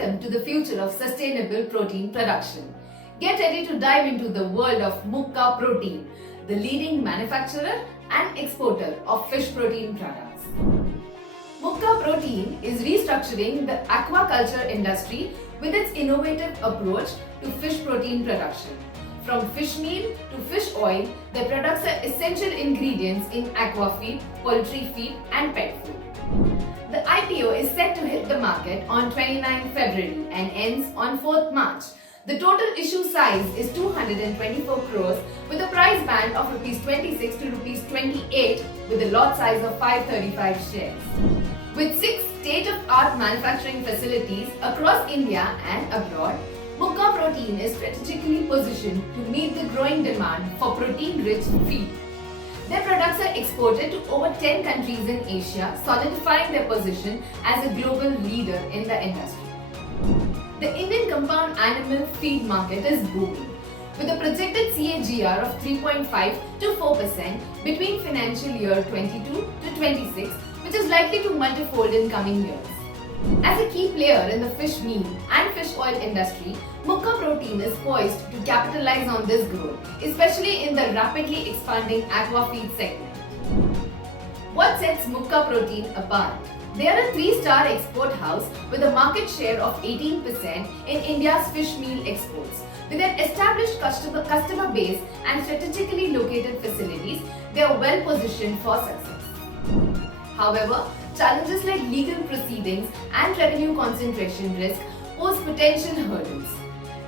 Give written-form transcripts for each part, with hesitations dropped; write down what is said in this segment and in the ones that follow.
Welcome to the future of sustainable protein production. Get ready to dive into the world of Mukka Protein, the leading manufacturer and exporter of fish protein products. Mukka Protein is restructuring the aquaculture industry with its innovative approach to fish protein production. From fish meal to fish oil, their products are essential ingredients in aqua feed, poultry feed and pet food. The IPO is set to hit the market on 29 February and ends on 4th March. The total issue size is 224 crores with a price band of Rs 26 to Rs 28 with a lot size of 535 shares. With 6 state-of-art manufacturing facilities across India and abroad, Mukka Protein is strategically positioned to meet the growing demand for protein-rich feed. Their products are exported to over 10 countries in Asia, solidifying their position as a global leader in the industry. The Indian compound animal feed market is booming, with a projected CAGR of 3.5 to 4% between financial year 22 to 26, which is likely to multifold in coming years. As a key player in the fish meal and fish oil industry, Mukka Protein is poised to capitalize on this growth, especially in the rapidly expanding aqua feed segment. What sets Mukka Protein apart? They are a 3-star export house with a market share of 18% in India's fish meal exports. With an established customer base and strategically located facilities, they are well positioned for success. However, challenges like legal proceedings and revenue concentration risk pose potential hurdles.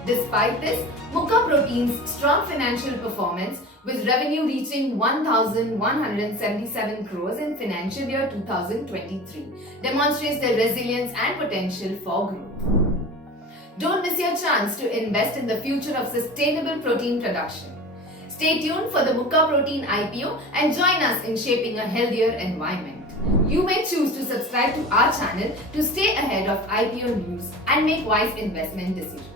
Despite this, Mukka Protein's strong financial performance, with revenue reaching 1,177 crores in financial year 2023, demonstrates their resilience and potential for growth. Don't miss your chance to invest in the future of sustainable protein production. Stay tuned for the Mukka Protein IPO and join us in shaping a healthier environment. You may choose to subscribe to our channel to stay ahead of IPO news and make wise investment decisions.